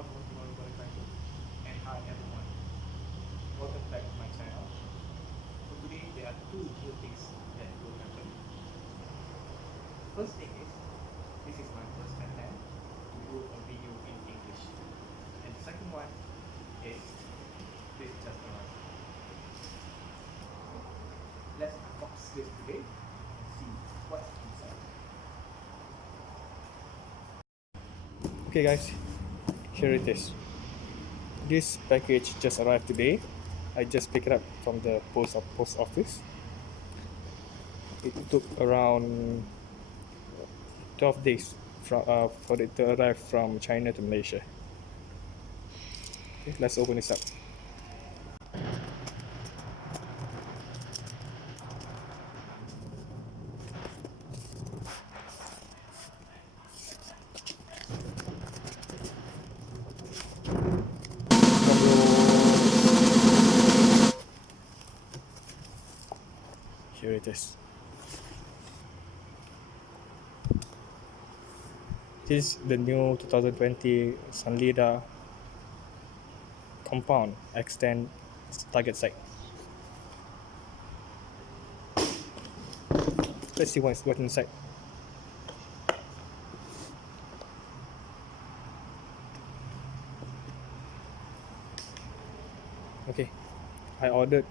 And hi everyone, welcome back to my channel. So today there are two new things that will happen. First thing is, this is my first attempt to do a video in English. And the second one is, this just arrived. Let's unbox this today and see what's inside. Okay guys, here it is. This package just arrived today. I just picked it up from the post office. It took around 12 days for it to arrive from China to Malaysia. Okay, let's open this up. Here it is. This is the new 2020 Sanlida compound X10 target sight. Let's see what's inside. Okay, I ordered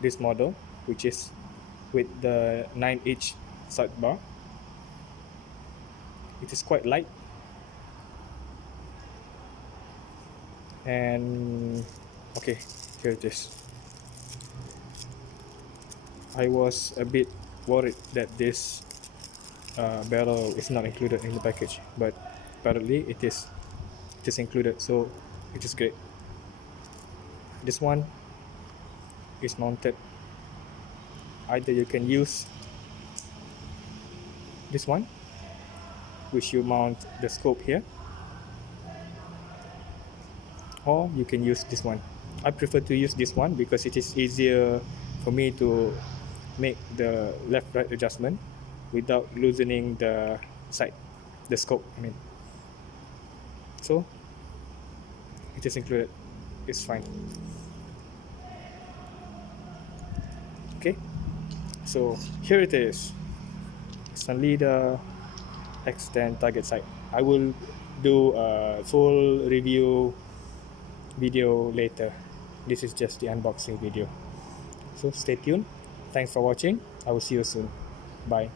this model, which is with the 9-inch sidebar. It is quite light, and okay, here it is. I was a bit worried that this barrel is not included in the package, but apparently it is included, so it is great. This one is mounted. Either you can use this one, which you mount the scope here, or you can use this one. I prefer to use this one because it is easier for me to make the left-right adjustment without loosening the sight, the scope, I mean. So it is included, it's fine. Okay, so here it is, Sanlida X10 target sight. I will do a full review video later. This is just the unboxing video, so stay tuned. Thanks for watching. I will see you soon. Bye.